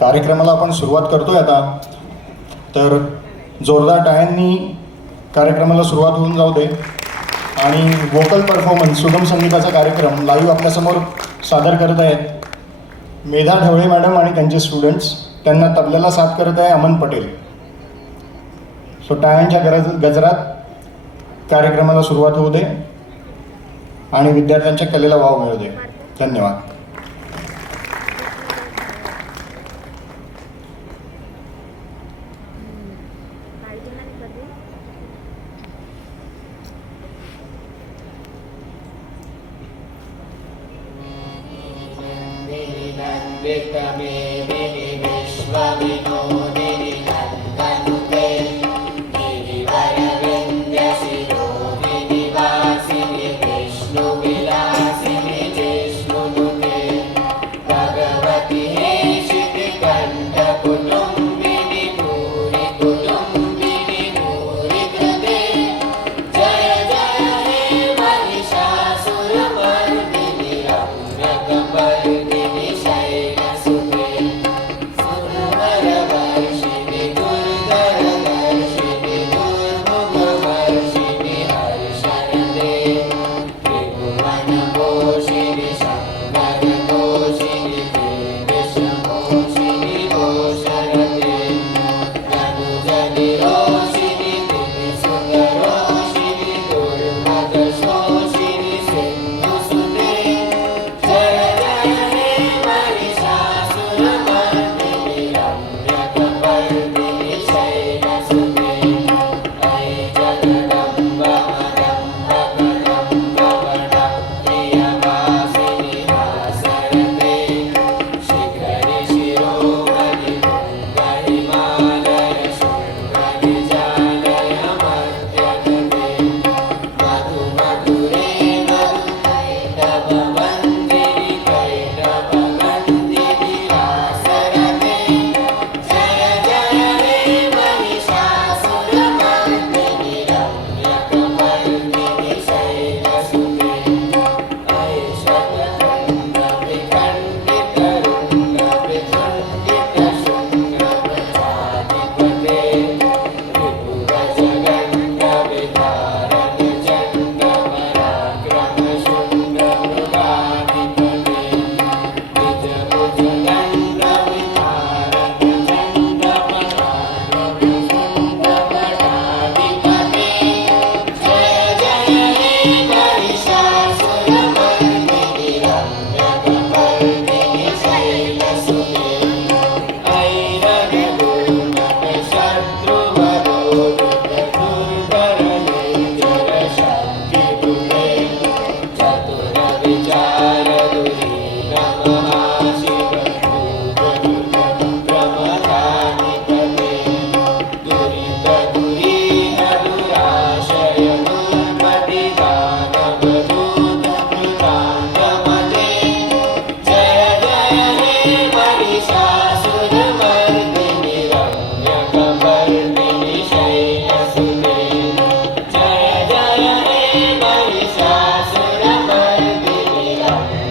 कार्यक्रमाला आपण सुरुवात करतोय आता, तर जोरदार टाळ्यांनी कार्यक्रमाला सुरुवात होऊन जाऊ दे. आणि वोकल परफॉर्मन्स सुगम संगीताचा कार्यक्रम लाईव्ह आपल्यासमोर सादर करत आहेत मेधा ढवळे मॅडम आणि त्यांचे स्टुडंट्स. त्यांना तबल्याला साथ करत आहे अमन पटेल. सो टाळ्यांच्या गजरात कार्यक्रमाला सुरुवात होऊ दे आणि विद्यार्थ्यांच्या कलेला वाव मिळू दे. धन्यवाद.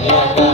Yeah.